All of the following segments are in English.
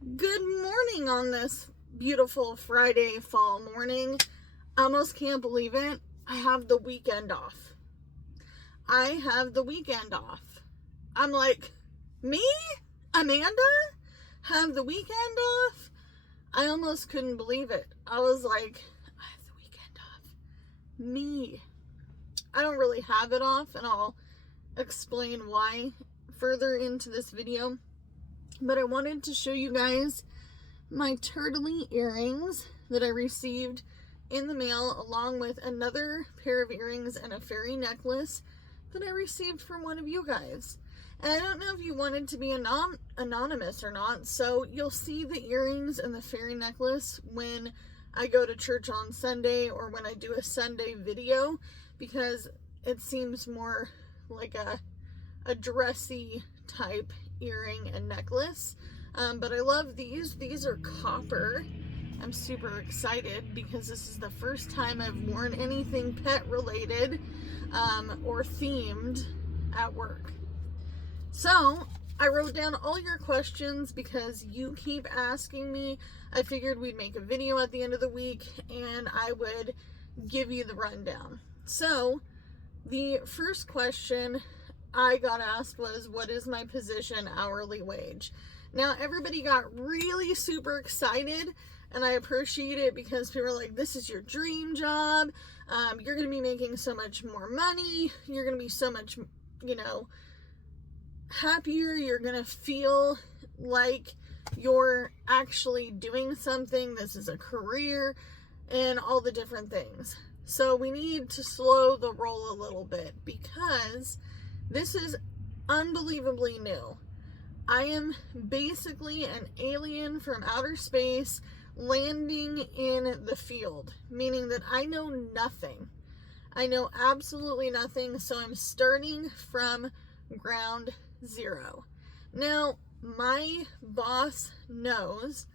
Good morning on this beautiful Friday fall morning. I almost can't believe it. I have the weekend off. I'm like, me? Amanda? Have the weekend off? I almost couldn't believe it. I was like, I have the weekend off. Me. I don't really have it off, and I'll explain why further into this video. But I wanted to show you guys my turtley earrings that I received in the mail, along with another pair of earrings and a fairy necklace that I received from one of you guys. And I don't know if you wanted to be anonymous or not, so you'll see the earrings and the fairy necklace when I go to church on Sunday or when I do a Sunday video, because it seems more like a dressy type earring and necklace. But I love these. These are copper. I'm super excited because this is the first time I've worn anything pet related or themed at work. So I wrote down all your questions because you keep asking me. I figured we'd make a video at the end of the week and I would give you the rundown. So the first question I got asked was, what is my position hourly wage? Now, everybody got really super excited, and I appreciate it because people are like, this is your dream job. You're going to be making so much more money. You're going to be so much, happier. You're going to feel like you're actually doing something. This is a career and all the different things. So we need to slow the roll a little bit because this is unbelievably new. I am basically an alien from outer space landing in the field, meaning that I know nothing. I know absolutely nothing, so I'm starting from ground zero. Now, my boss knows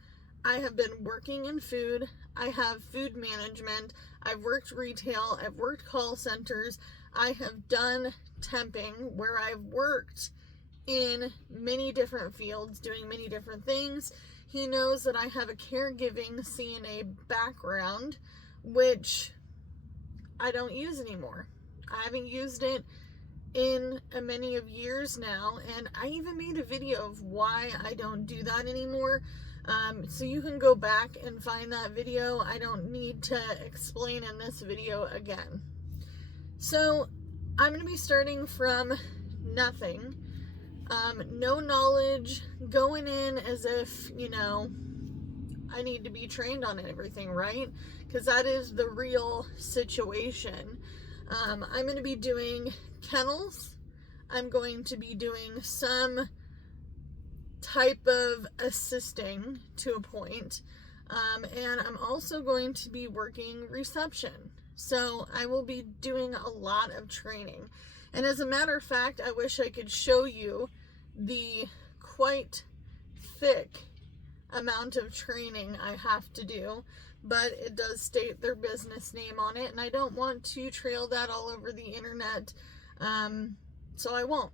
I have been working in food. I have food management. I've worked retail. I've worked call centers. I have done temping where I've worked in many different fields doing many different things. He knows that I have a caregiving CNA background, which I don't use anymore. I haven't used it in many of years now, and I even made a video of why I don't do that anymore. So you can go back and find that video. I don't need to explain in this video again. So I'm going to be starting from nothing, no knowledge, going in as if, I need to be trained on everything, right? Because that is the real situation. I'm going to be doing kennels. I'm going to be doing some type of assisting to a point. And I'm also going to be working reception. So I will be doing a lot of training. And as a matter of fact, I wish I could show you the quite thick amount of training I have to do, but it does state their business name on it, and I don't want to trail that all over the internet, so I won't.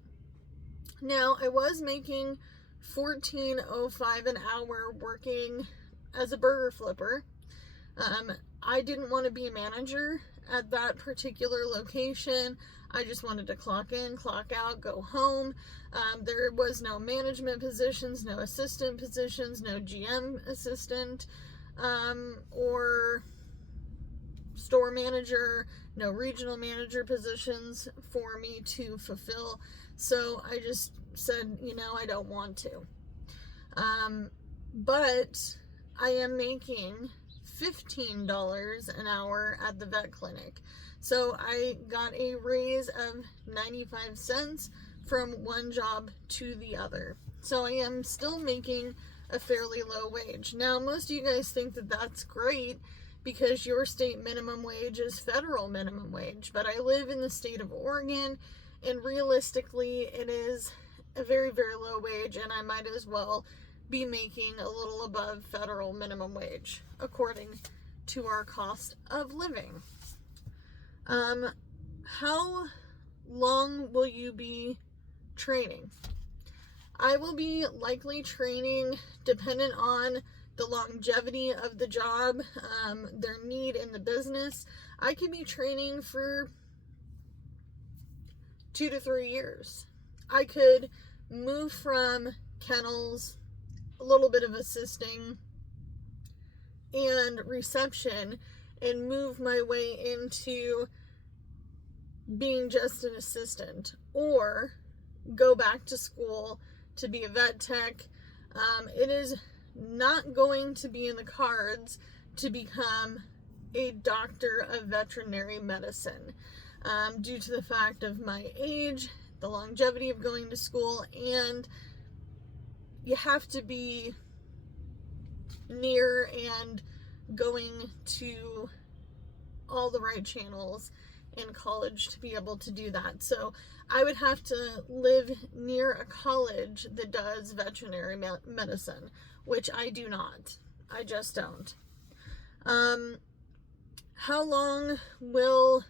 Now, I was making $14.05 an hour working as a burger flipper. I didn't want to be a manager at that particular location. I just wanted to clock in, clock out, go home. There was no management positions, no assistant positions, no GM assistant, or store manager, no regional manager positions for me to fulfill. So I just said, I don't want to. But I am making $15 an hour at the vet clinic. So I got a raise of 95 cents from one job to the other. So I am still making a fairly low wage. Now, most of you guys think that that's great because your state minimum wage is federal minimum wage. But I live in the state of Oregon, and realistically, it is a very, very low wage, and I might as well be making a little above federal minimum wage, according to our cost of living. How long will you be training? I will be likely training dependent on the longevity of the job, their need in the business. I could be training for 2 to 3 years. I could move from kennels, a little bit of assisting, and reception, and move my way into being just an assistant, or go back to school to be a vet tech. It is not going to be in the cards to become a doctor of veterinary medicine, due to the fact of my age, the longevity of going to school, and you have to be near and going to all the right channels in college to be able to do that. So I would have to live near a college that does veterinary medicine, which I do not. I just don't. How long will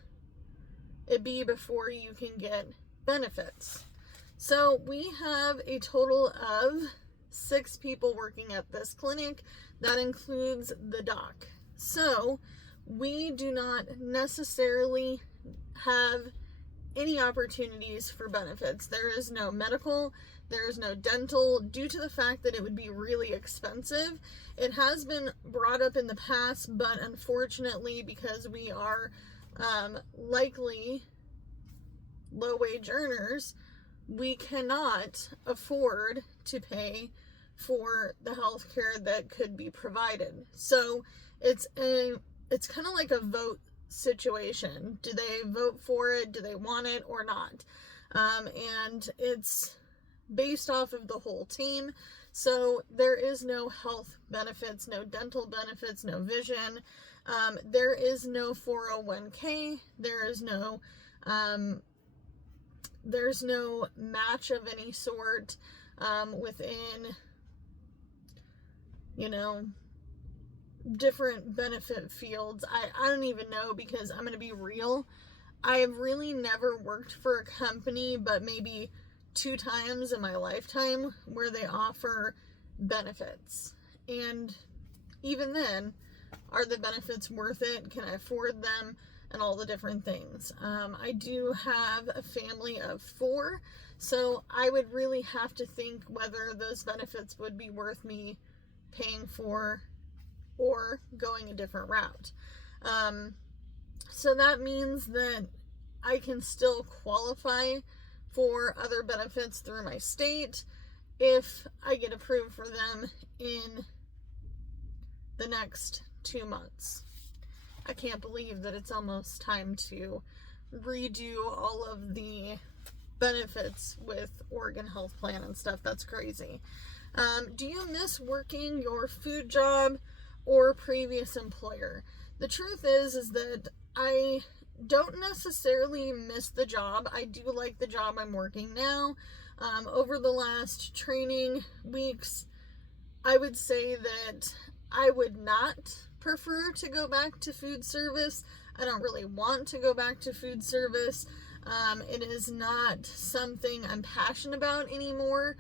it be before you can get benefits? So we have a total of 6 people working at this clinic. That includes the doc. So we do not necessarily have any opportunities for benefits. There is no medical, there is no dental, due to the fact that it would be really expensive. It has been brought up in the past, but unfortunately, because we are likely low-wage earners, we cannot afford to pay for the health care that could be provided. So it's kind of like a vote situation. Do they vote for it? Do they want it or not? And it's based off of the whole team. So there is no health benefits, no dental benefits, no vision. There is no 401k. There's no match of any sort within, different benefit fields. I don't even know, because I'm going to be real. I have really never worked for a company but maybe 2 times in my lifetime where they offer benefits. And even then, are the benefits worth it? Can I afford them? And all the different things. I do have a family of 4, so I would really have to think whether those benefits would be worth me paying for or going a different route. So that means that I can still qualify for other benefits through my state if I get approved for them in the next 2 months. I can't believe that it's almost time to redo all of the benefits with Oregon Health Plan and stuff. That's crazy. Do you miss working your food job or previous employer? The truth is that I don't necessarily miss the job. I do like the job I'm working now. Over the last training weeks, I would say that I would not prefer to go back to food service. I don't really want to go back to food service. It is not something I'm passionate about anymore.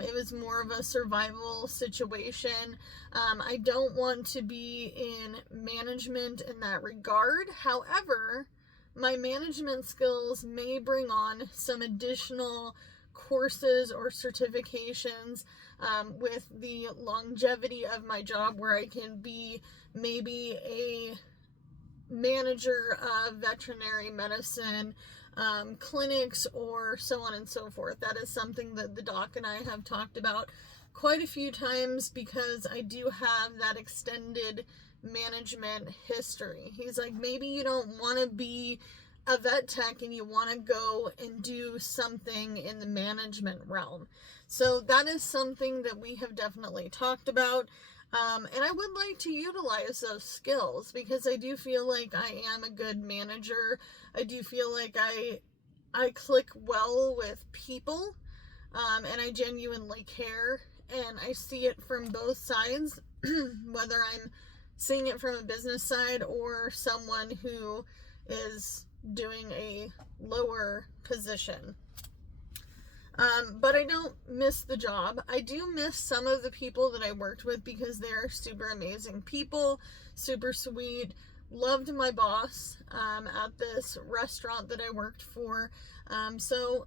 It was more of a survival situation. I don't want to be in management in that regard. However, my management skills may bring on some additional courses or certifications with the longevity of my job, where I can be maybe a manager of veterinary medicine clinics, or so on and so forth. That is something that the doc and I have talked about quite a few times, because I do have that extended management history. He's like, maybe you don't want to be a vet tech and you want to go and do something in the management realm. So that is something that we have definitely talked about. And I would like to utilize those skills, because I do feel like I am a good manager. I do feel like I click well with people, and I genuinely care, and I see it from both sides, whether I'm seeing it from a business side or someone who is doing a lower position. But I don't miss the job. I do miss some of the people that I worked with because they're super amazing people, super sweet. Loved my boss at this restaurant that I worked for. So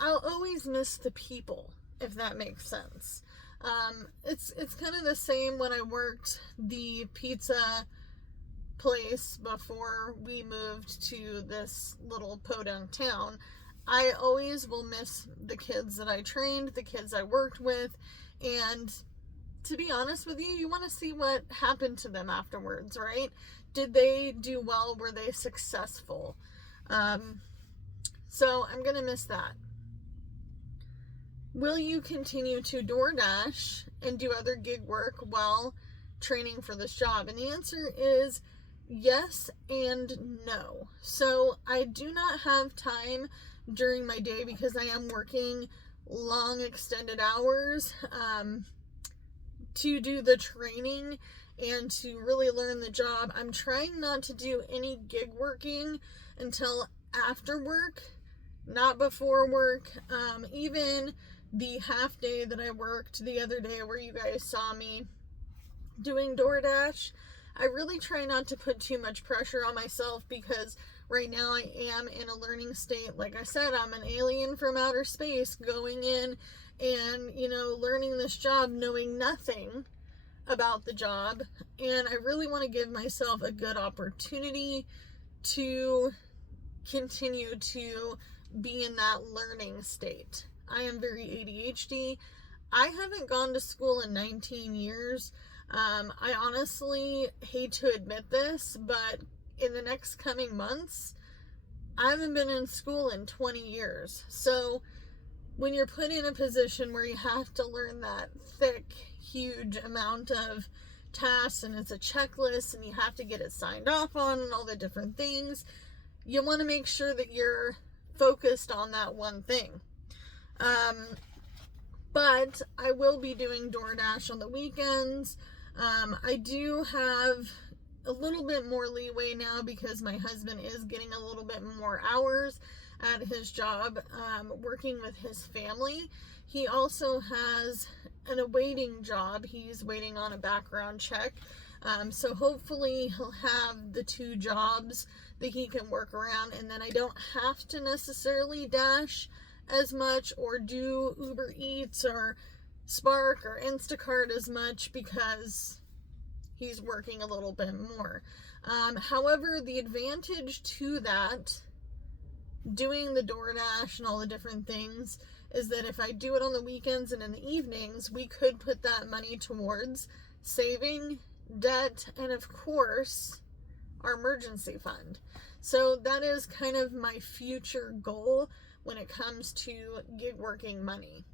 I'll always miss the people, if that makes sense. It's kind of the same when I worked the pizza place before we moved to this little podunk town. I always will miss the kids that I trained, the kids I worked with, and to be honest with you, you want to see what happened to them afterwards, right? Did they do well? Were they successful? So I'm going to miss that. Will you continue to DoorDash and do other gig work while training for this job? And the answer is yes and no. So I do not have time during my day because I am working long extended hours to do the training and to really learn the job. I'm trying not to do any gig working until after work, not before work. Even the half day that I worked the other day where you guys saw me doing DoorDash, I really try not to put too much pressure on myself because right now I am in a learning state. Like I said, I'm an alien from outer space going in and, learning this job, knowing nothing about the job. And I really want to give myself a good opportunity to continue to be in that learning state. I am very ADHD. I haven't gone to school in 19 years. I honestly hate to admit this, but in the next coming months, I haven't been in school in 20 years. So when you're put in a position where you have to learn that thick, huge amount of tasks and it's a checklist and you have to get it signed off on and all the different things, you want to make sure that you're focused on that one thing. But I will be doing DoorDash on the weekends. I do have a little bit more leeway now because my husband is getting a little bit more hours at his job, working with his family. He also has an awaiting job. He's waiting on a background check. So hopefully he'll have the two jobs that he can work around, and then I don't have to necessarily dash as much or do Uber Eats or Spark or Instacart as much because he's working a little bit more. However, the advantage to that, doing the DoorDash and all the different things, is that if I do it on the weekends and in the evenings, we could put that money towards saving, debt, and of course, our emergency fund. So that is kind of my future goal when it comes to gig working money.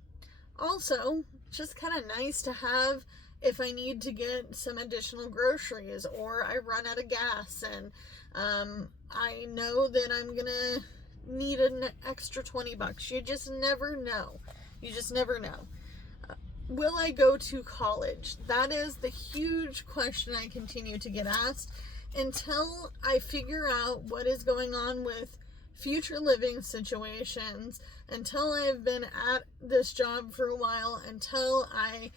Also, just kind of nice to have if I need to get some additional groceries or I run out of gas and I know that I'm gonna need an extra $20. You just never know. Will I go to college? That is the huge question I continue to get asked until I figure out what is going on with future living situations, until I've been at this job for a while, until I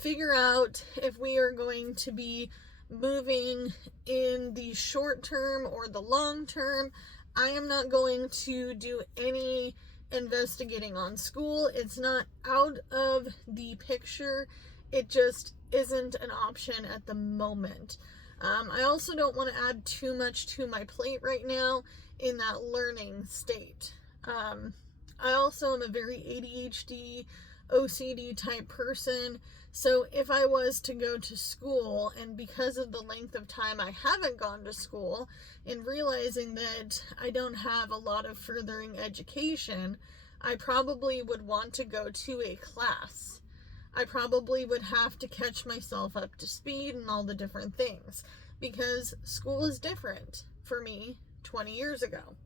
figure out if we are going to be moving in the short term or the long term. I am not going to do any investigating on school. It's not out of the picture. It just isn't an option at the moment. I also don't want to add too much to my plate right now in that learning state. I also am a very ADHD, OCD type person. So if I was to go to school, and because of the length of time I haven't gone to school, and realizing that I don't have a lot of furthering education, I probably would want to go to a class. I probably would have to catch myself up to speed and all the different things, because school is different for me 20 years ago.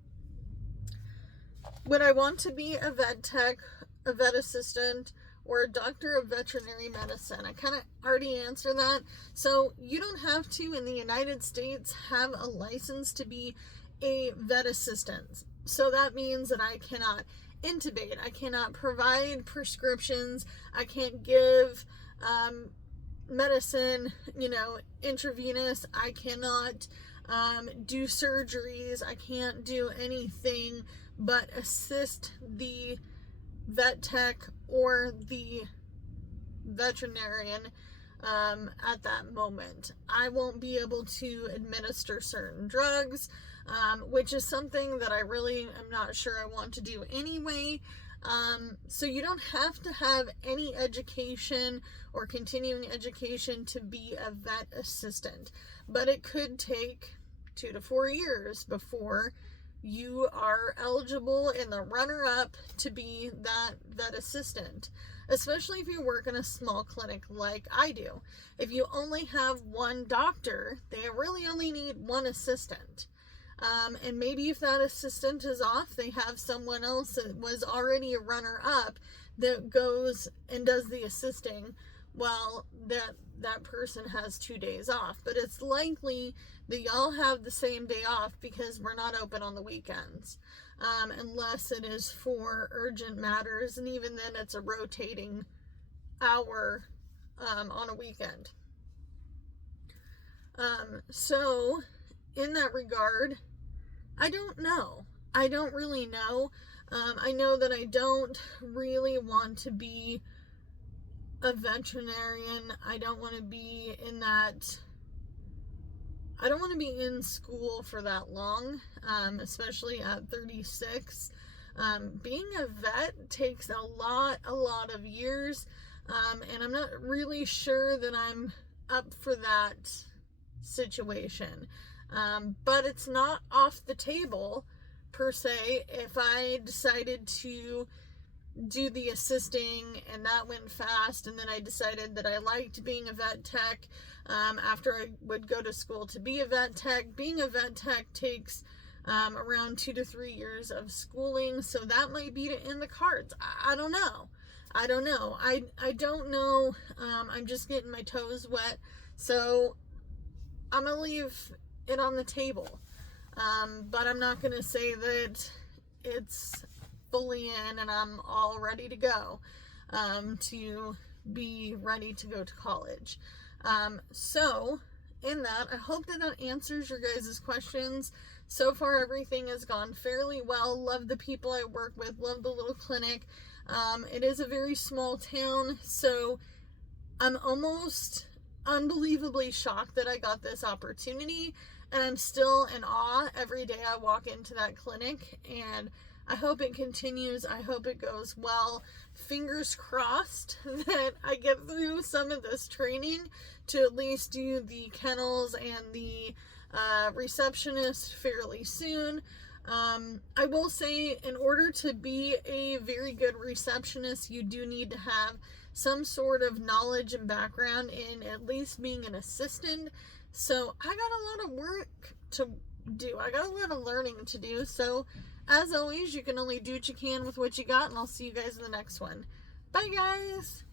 Would I want to be a vet tech, a vet assistant, or a doctor of veterinary medicine? I kind of already answered that. So you don't have to, in the United States, have a license to be a vet assistant. So that means that I cannot intubate. I cannot provide prescriptions. I can't give medicine, intravenous. I cannot do surgeries. I can't do anything but assist the vet tech or the veterinarian at that moment. I won't be able to administer certain drugs, which is something that I really am not sure I want to do anyway. So you don't have to have any education or continuing education to be a vet assistant, but it could take 2 to 4 years before you are eligible in the runner-up to be that vet assistant, especially if you work in a small clinic like I do. If you only have one doctor, they really only need one assistant. And maybe if that assistant is off, they have someone else that was already a runner-up that goes and does the assisting while that person has 2 days off. But it's likely that y'all have the same day off because we're not open on the weekends, unless it is for urgent matters, and even then it's a rotating hour on a weekend. So in that regard, I don't know. I don't really know. I know that I don't really want to be a veterinarian. I don't want to be in school for that long, especially at 36. Being a vet takes a lot of years, and I'm not really sure that I'm up for that situation. But it's not off the table, per se, if I decided to do the assisting and that went fast, and then I decided that I liked being a vet tech after I would go to school to be a vet tech. Being a vet tech takes around 2 to 3 years of schooling, so that might be in the cards. I don't know. I don't know. I'm just getting my toes wet, so I'm gonna leave it on the table, but I'm not gonna say that it's fully in and I'm all ready to go to be ready to go to college. So in that, I hope that answers your guys' questions. So far, everything has gone fairly well. Love the people I work with, love the little clinic. It is a very small town, so I'm almost unbelievably shocked that I got this opportunity, and I'm still in awe every day I walk into that clinic, and I hope it continues. I hope it goes well. Fingers crossed that I get through some of this training to at least do the kennels and the receptionist fairly soon. I will say, in order to be a very good receptionist, you do need to have some sort of knowledge and background in at least being an assistant. So I got a lot of work to do. I got a lot of learning to do. So as always, you can only do what you can with what you got, and I'll see you guys in the next one. Bye, guys.